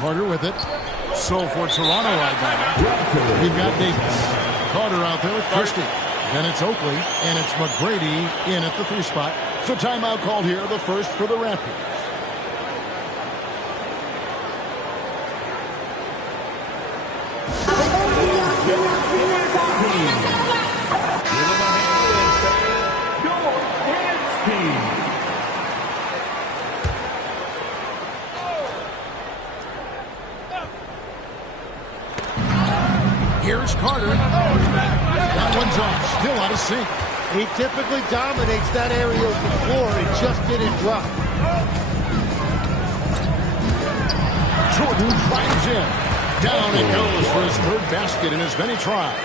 Carter with it. So for Toronto right now, we've got Davis. Carter out there with Christie. Then it's Oakley, and it's McGrady in at the 3 spot. So timeout called here, the first for the Raptors. Here's Carter. That one's off. Still out of sync. He typically dominates that area of the floor. It just didn't drop. Jordan drives in. Down it goes for his 3rd basket in as many tries.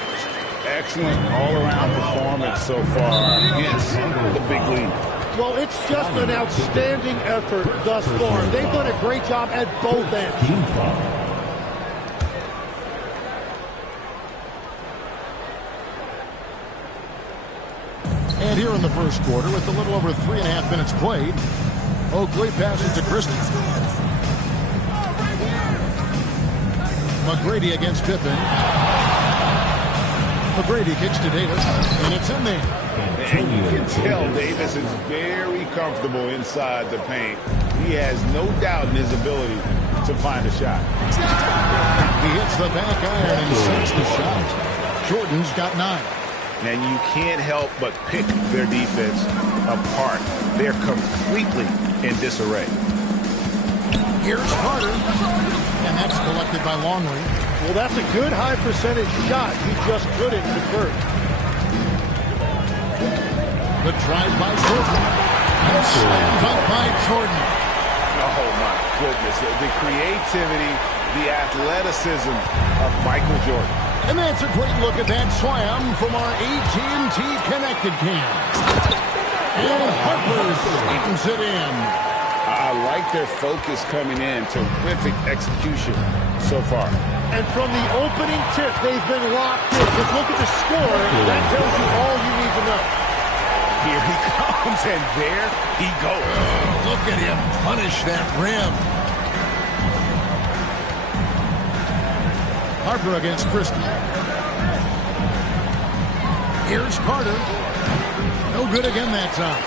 Excellent all-around performance so far against the big league. Well, it's just an outstanding effort thus far. They've done a great job at both ends. And here in the first quarter, with a little over 3.5 minutes played, Oakley passes to Christie. McGrady against Pippen. McGrady kicks to Davis, and it's in there. And you can tell Davis is very comfortable inside the paint. He has no doubt in his ability to find a shot. He hits the back iron and sets the shot. Jordan's got 9. And you can't help but pick their defense apart. They're completely in disarray. Here's Carter, and that's collected by Longley. Well, that's a good high percentage shot. He just couldn't convert. The drive by Jordan, and slammed up by Jordan. Oh, my goodness. The creativity, the athleticism of Michael Jordan. And that's a great look at that slam from our AT&T Connected Cam. And Harper slams it in. I like their focus coming in. Terrific execution so far. And from the opening tip, they've been locked in. Just look at the score. That tells you all you need to know. Here he comes, and there he goes. Oh, look at him punish that rim. Harper against Christie. Here's Carter. No good again that time.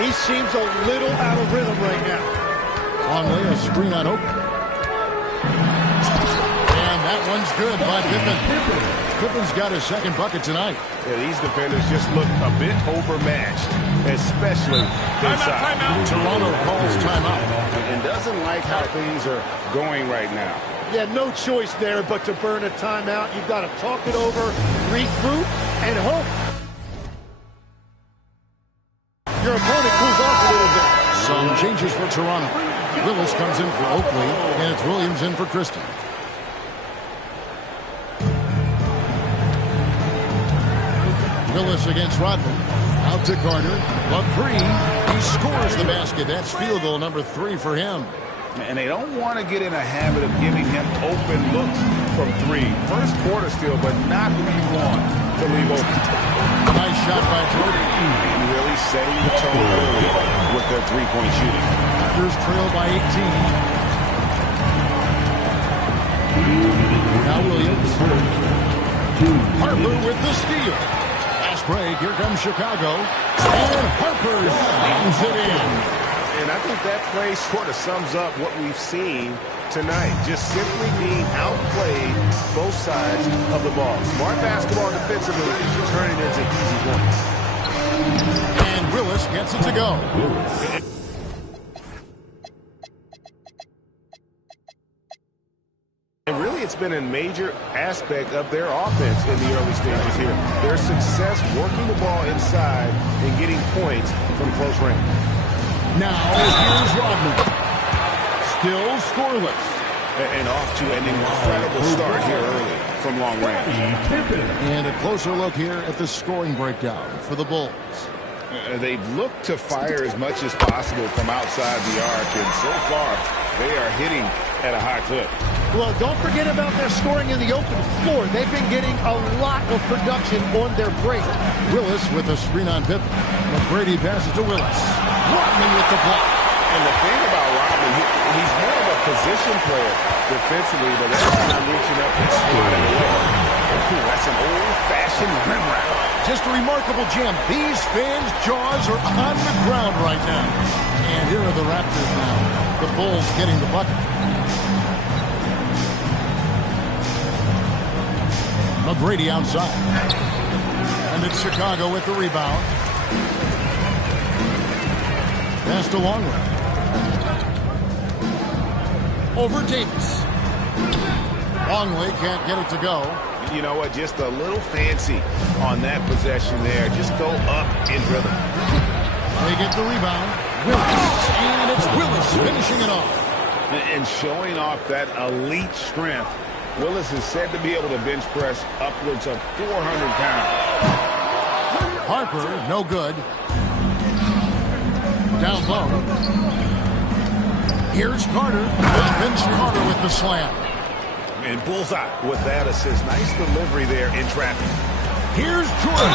He seems a little out of rhythm right now. Longley, a screen on Oakley. And that one's good by Pippen. Pippen's got his 2nd bucket tonight. Yeah, these defenders just look a bit overmatched, especially inside. Timeout. Toronto calls timeout. And doesn't like how things are going right now. Yeah, no choice there but to burn a timeout. You've got to talk it over, regroup, and hope your opponent cools off a little bit. Some changes for Toronto. Willis comes in for Oakley, and it's Williams in for Christie. Willis against Rodman. Out to Carter. The 3. He scores the basket. That's field goal number 3 for him. And they don't want to get in a habit of giving him open looks from 3. First quarter still, but not who you want to leave open. Nice shot by Jordan. And really setting the tone early with their 3-point shooting. Raptors trail by 18. Now Williams. Harper with the steal. Fast break. Here comes Chicago. And Harper slams it in. And I think that play sort of sums up what we've seen tonight. Just simply being outplayed both sides of the ball. Smart basketball defensively, turning into easy points. And Willis gets it to go. And really, it's been a major aspect of their offense in the early stages here. Their success working the ball inside and getting points from close range. Now, here's Rodman. Still scoreless. And off to an incredible start here early from long range. And a closer look here at the scoring breakdown for the Bulls. They've looked to fire as much as possible from outside the arc, and so far, they are hitting at a high clip. Well, don't forget about their scoring in the open floor. They've been getting a lot of production on their break. Willis with a screen on Pippen. McGrady passes to Willis. Rodman with the block. And the thing about Rodman, he's more of a position player defensively, but every time reaching up and swatting away. Ooh, that's an old-fashioned rim route. Just a remarkable jam. These fans' jaws are on the ground right now. And here are the Raptors now. The Bulls getting the bucket. McGrady outside. And it's Chicago with the rebound. Pass to Longley. Over Davis. Longley can't get it to go. You know what? Just a little fancy on that possession there. Just go up in rhythm. They get the rebound. Willis. And it's Willis finishing it off. And showing off that elite strength. Willis is said to be able to bench press upwards of 400 pounds. Harper, no good. Down low. Here's Carter. Vince Carter with the slam. And bullseye with that assist. Nice delivery there in traffic. Here's Jordan.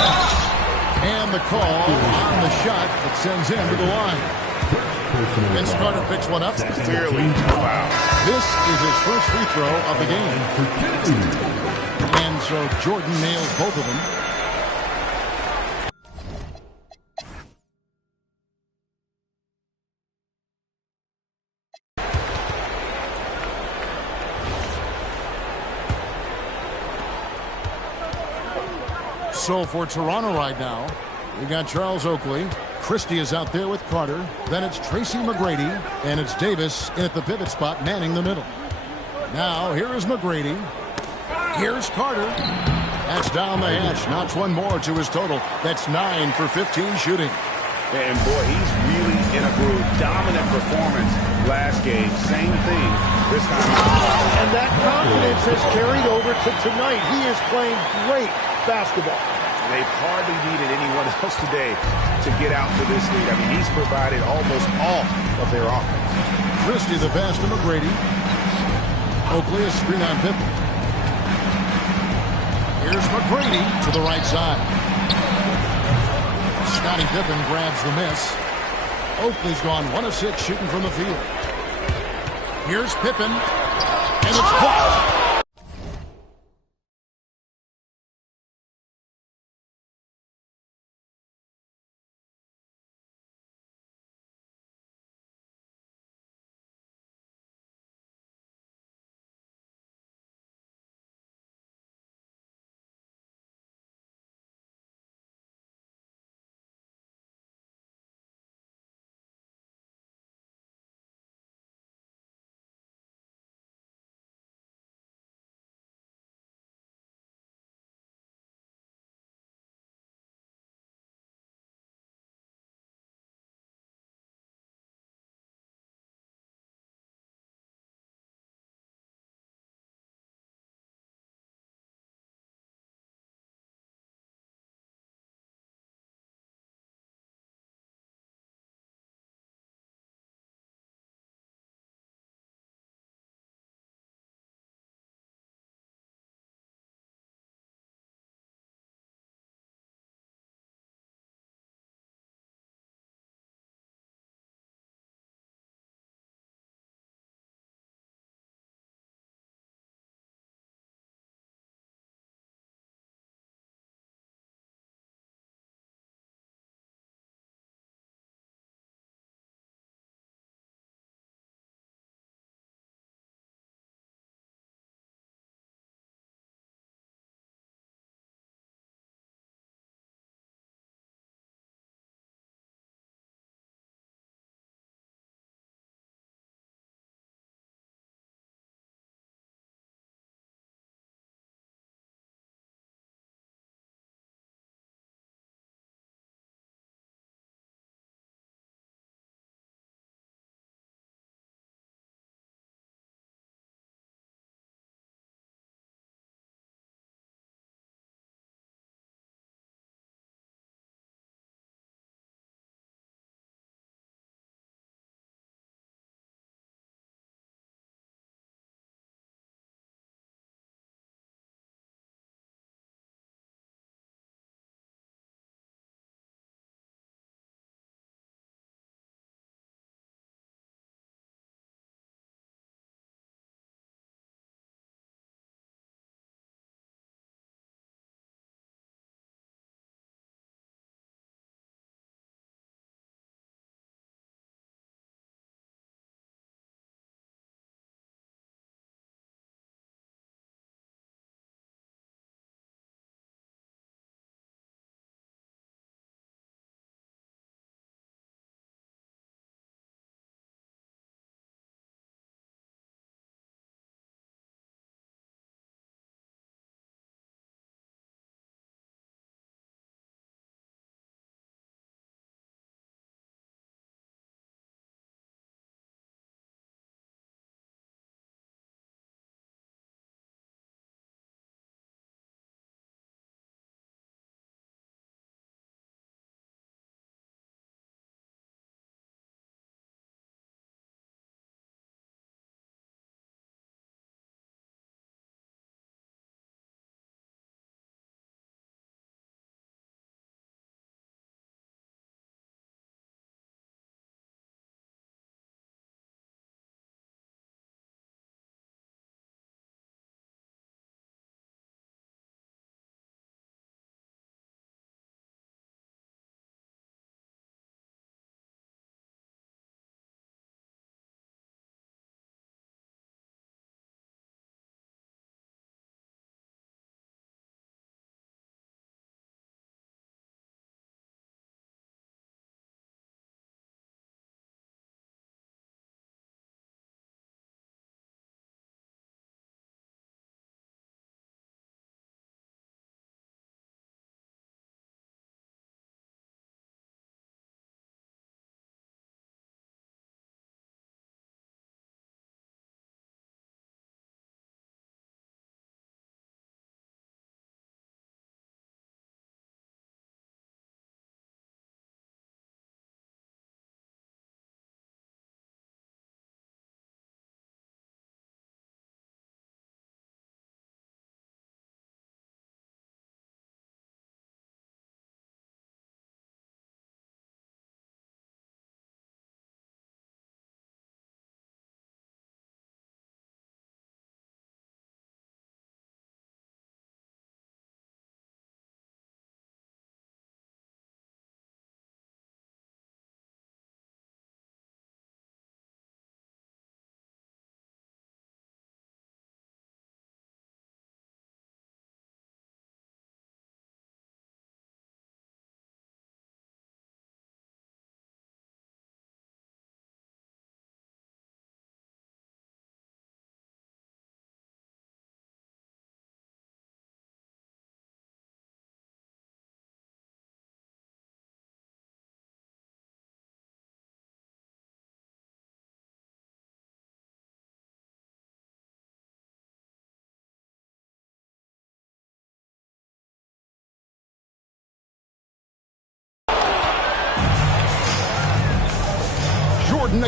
And the call on the shot that sends him to the line. Vince Carter picks one up. Clearly foul. This is his first free throw of the game. And so Jordan nails both of them. So for Toronto right now, we got Charles Oakley. Christie is out there with Carter. Then it's Tracy McGrady. And it's Davis in at the pivot spot, manning the middle. Now, here is McGrady. Here's Carter. That's down the hash. Knocks one more to his total. That's 9 for 15 shooting. And boy, he's really in a groove. Dominant performance last game. Same thing this time. And that confidence has carried over to tonight. He is playing great basketball. They've hardly needed anyone else today to get out to this lead. I mean, he's provided almost all of their offense. Christie the pass to McGrady. Oakley a screen on Pippen. Here's McGrady to the right side. Scottie Pippen grabs the miss. Oakley's gone 1 of 6 shooting from the field. Here's Pippen. And it's blocked.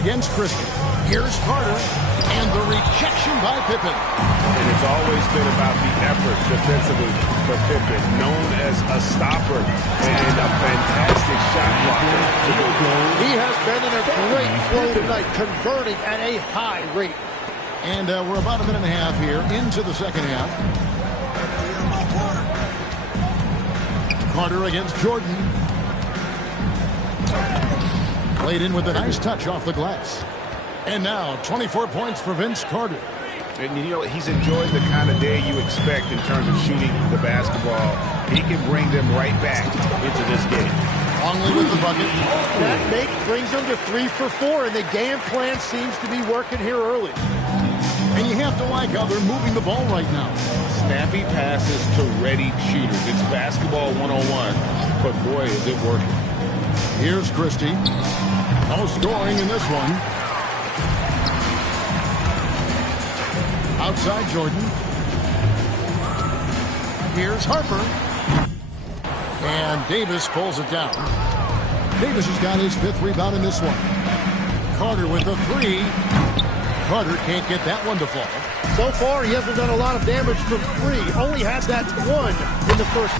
against Christie. Here's Carter, and the rejection by Pippen. And it's always been about the effort defensively for Pippen, known as a stopper and a fantastic shot blocker. He has been in a great flow tonight, converting at a high rate. And we're about a minute and a half here into the second half. Carter against Jordan. Played in with a nice touch off the glass. And now 24 points for Vince Carter. And you know, he's enjoyed the kind of day you expect in terms of shooting the basketball. He can bring them right back into this game. Longley with the bucket. That make brings them to 3 for 4, and the game plan seems to be working here early. And you have to like how they're moving the ball right now. Snappy passes to ready shooters. It's basketball 101, but boy, is it working. Here's Christie. No scoring in this one. Outside Jordan. Here's Harper. And Davis pulls it down. Davis has got his 5th rebound in this one. Carter with the 3. Carter can't get that one to fall. So far, he hasn't done a lot of damage from 3. Only had that 1 in the first.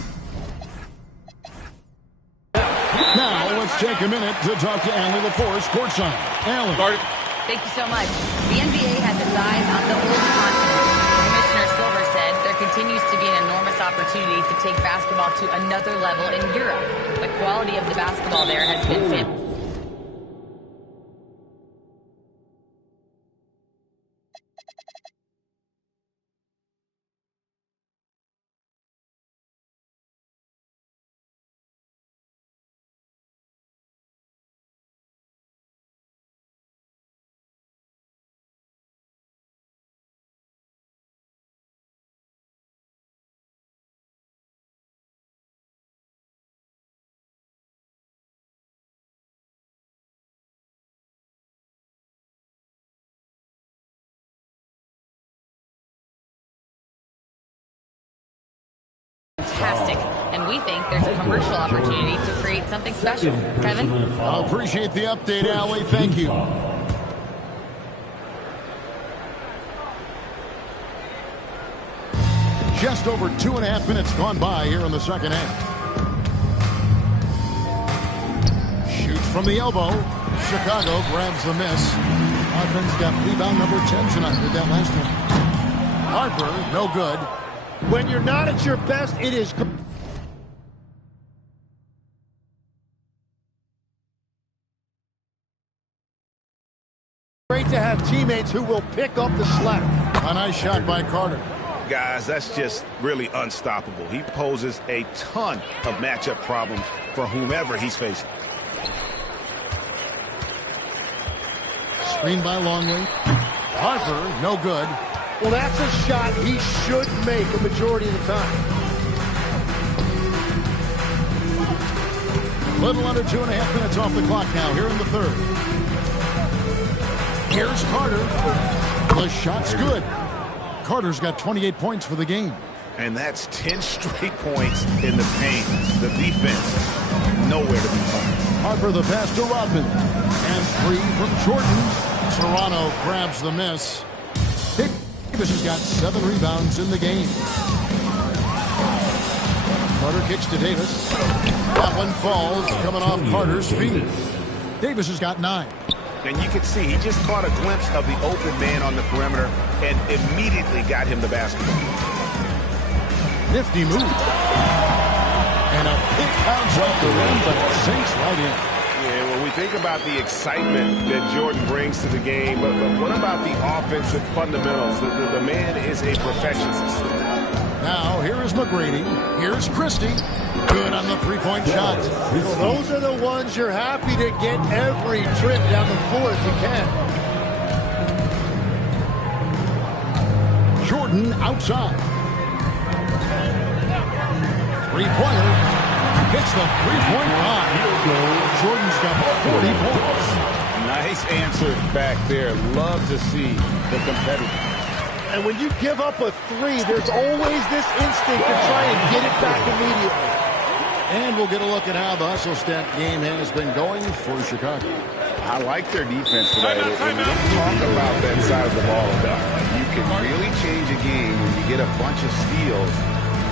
Now, let's take a minute to talk to Allie LaForce courtside. Allie. Thank you so much. The NBA has its eyes on the old continent. Commissioner Silver said there continues to be an enormous opportunity to take basketball to another level in Europe. The quality of the basketball there has been fantastic. And we think there's a commercial opportunity to create something special. Kevin? I appreciate the update, Allie. Thank you. Just over 2.5 minutes gone by here in the second half. Shoots from the elbow. Chicago grabs the miss. Harper's got rebound number 10 tonight with that last one. Harper, no good. When you're not at your best, it is great to have teammates who will pick up the slack. A nice shot by Carter. Guys, that's just really unstoppable. He poses a ton of matchup problems for whomever he's facing. Screen by Longley. Harper, no good. Well, that's a shot he should make a majority of the time. Little under 2.5 minutes off the clock now here in the third. Here's Carter. The shot's good. Carter's got 28 points for the game. And that's 10 straight points in the paint. The defense, nowhere to be found. Harper the pass to Rodman. And 3 from Jordan. Toronto grabs the miss. Davis has got 7 rebounds in the game. Carter kicks to Davis. That one falls, coming off Carter's feet. Davis has got 9. And you can see he just caught a glimpse of the open man on the perimeter and immediately got him the basketball. Nifty move. And a pick bounce off the rim, but it sinks right in. Yeah, when we think about the excitement that Jordan brings to the game, but what about the offensive fundamentals? The man is a perfectionist. Now, here is McGrady. Here's Christie. Good on the three-point shot. Well, those are the ones you're happy to get every trip down the floor if you can. Jordan outside. Three-pointer. Hits the three-point line. Jordan's got 40 points. Nice answer back there. Love to see the competitor. And when you give up a 3, there's always this instinct to try and get it back immediately. And we'll get a look at how the hustle stat game has been going for Chicago. I like their defense today. And we don't talk about that side of the ball enough. You can really change a game when you get a bunch of steals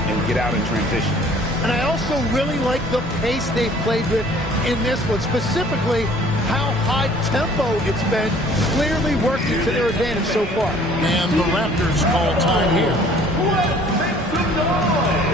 and get out in transition. And I also really like the pace they've played with in this one, specifically how high tempo it's been, clearly working to their advantage so far. And the Raptors call time here. Let's make some noise!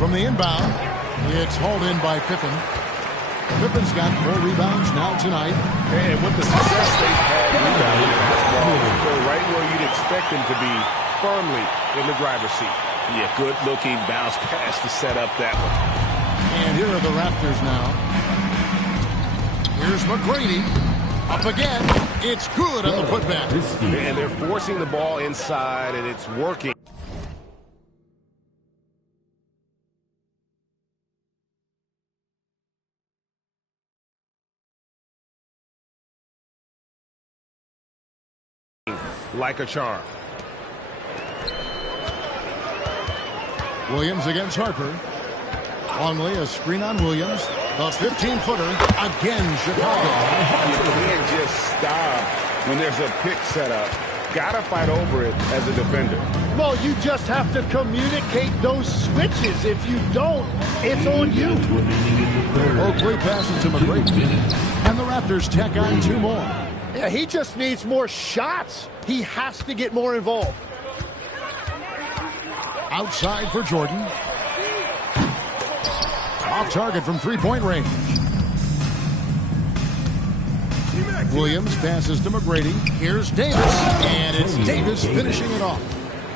From the inbound, it's hauled in by Pippen. Pippen's got 4 rebounds now tonight. And with the success they've had rebounding basketball, they're right where you'd expect them to be, firmly in the driver's seat. Yeah, good-looking bounce pass to set up that one. And here are the Raptors now. Here's McGrady. Up again. It's good on the putback. And they're forcing the ball inside, and it's working. Like a charm. Williams against Harper. Longley, a screen on Williams. The 15-footer again, Chicago. You can't just stop when there's a pick set up. Gotta fight over it as a defender. Well, you just have to communicate those switches. If you don't, it's on you. Oakley passes to McGrady. And the Raptors tack on 2 more. Yeah, he just needs more shots. He has to get more involved. Outside for Jordan. Off target from 3-point range. Williams passes to McGrady. Here's Davis. And it's Davis finishing it off.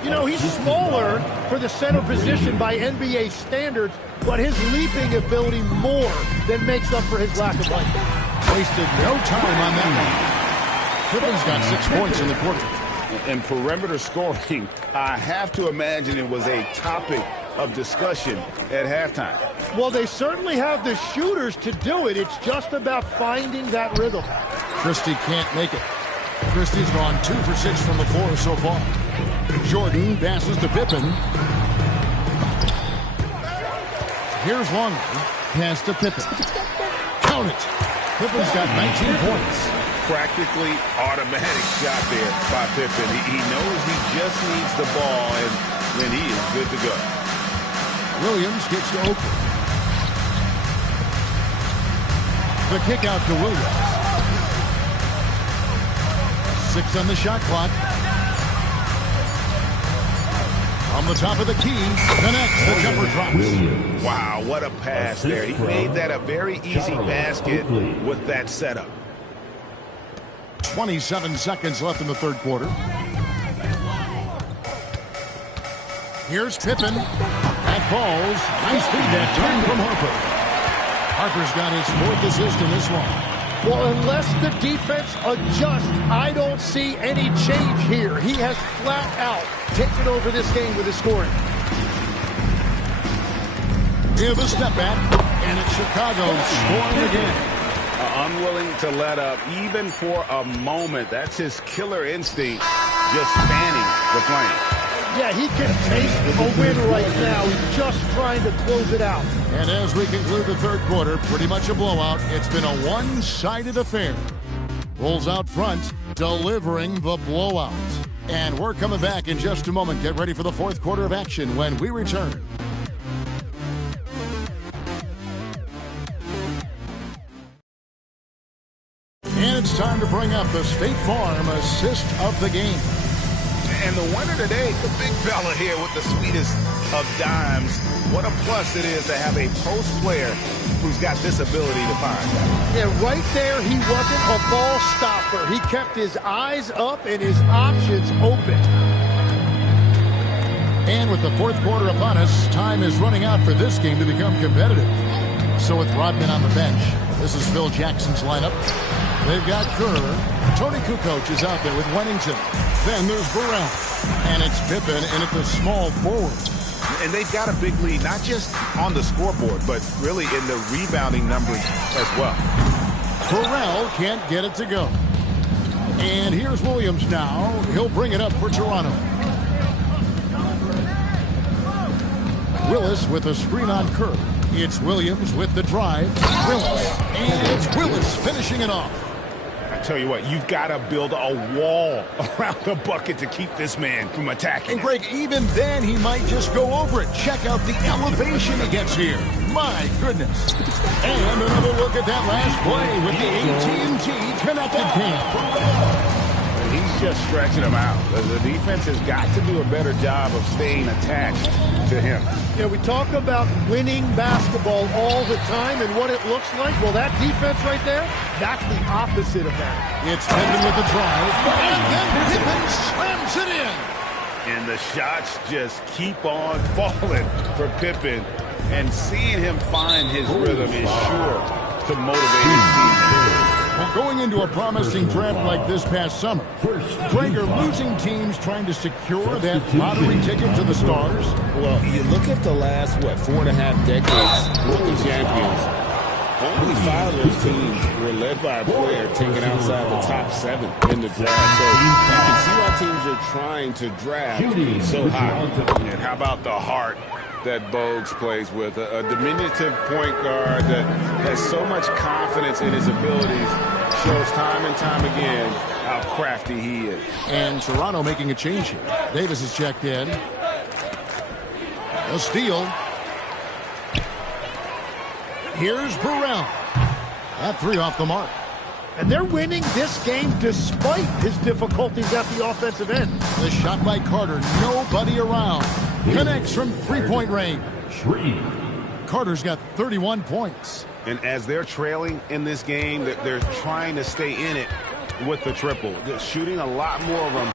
You know, he's smaller for the center position by NBA standards, but his leaping ability more than makes up for his lack of height. Wasted no time on that one. Pippen's got 6 points in the quarter. And perimeter scoring, I have to imagine it was a topic of discussion at halftime. Well, they certainly have the shooters to do it. It's just about finding that rhythm. Christie can't make it. Christie's gone 2 for 6 from the floor so far. Jordan passes to Pippen. Here's Longley. Pass to Pippen. Count it. Pippen's got 19 points. Practically automatic shot there by Pippen. He knows he just needs the ball, and then he is good to go. Williams gets to Oakley. The kick out to Williams. 6 on the shot clock. On the top of the key, connects, the jumper drops. Wow, what a pass there. He made that a very easy basket with that setup. 27 seconds left in the third quarter. Here's Pippen. That falls. Nice feed that time from Harper. Harper's got his 4th assist in this one. Well, unless the defense adjusts, I don't see any change here. He has flat out taken over this game with his scoring. Give a step back, and it's Chicago scoring again. Unwilling to let up, even for a moment. That's his killer instinct, just fanning the flame. Yeah, he can taste a win right now. He's just trying to close it out. And as we conclude the third quarter, pretty much a blowout. It's been a one-sided affair. Bulls out front, delivering the blowout. And we're coming back in just a moment. Get ready for the fourth quarter of action when we return. bring up the State Farm assist of the game. And the winner today, the big fella here with the sweetest of dimes. What a plus it is to have a post player who's got this ability to find. Yeah, right there, he wasn't a ball stopper. He kept his eyes up and his options open. And with the fourth quarter upon us, time is running out for this game to become competitive. So with Rodman on the bench, this is Phil Jackson's lineup. They've got Kerr. Tony Kukoc is out there with Wennington. Then there's Burrell. And it's Pippen in at the small forward. And they've got a big lead, not just on the scoreboard, but really in the rebounding numbers as well. Burrell can't get it to go. And here's Williams now. He'll bring it up for Toronto. Willis with a screen on Kerr. It's Williams with the drive. Willis. And it's Willis finishing it off. I tell you what, you've got to build a wall around the bucket to keep this man from attacking. And Greg, even then, he might just go over it. Check out the elevation he gets here. My goodness. And another look at that last play with the AT&T connected cam. He's just stretching him out. The defense has got to do a better job of staying attached to him. You know, we talk about winning basketball all the time and what it looks like. Well, that defense right there, that's the opposite of that. It's Pippen with the drive. And then Pippen slams it in. And the shots just keep on falling for Pippen. And seeing him find his rhythm is sure to motivate his team. Well, going into a promising draft like this past summer, Greg, are losing teams trying to secure that lottery ticket to the stars? Well, you look at the last, 4.5 decades with the champions. Only 5 of those teams were led by a player taken outside the top 7 in the draft. So you can see why teams are trying to draft so high. And how about the heart that Bogues plays with? A diminutive point guard that has so much confidence in his abilities, shows time and time again how crafty he is. And Toronto making a change here. Davis is checked in. A steal. Here's Burrell. That 3 off the mark. And they're winning this game despite his difficulties at the offensive end. The shot by Carter. Nobody around. Connects from 3-point range. Carter's got 31 points. And as they're trailing in this game, they're trying to stay in it with the triple. They're shooting a lot more of them.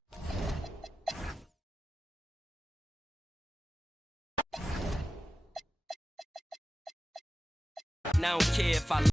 Now I don't care if I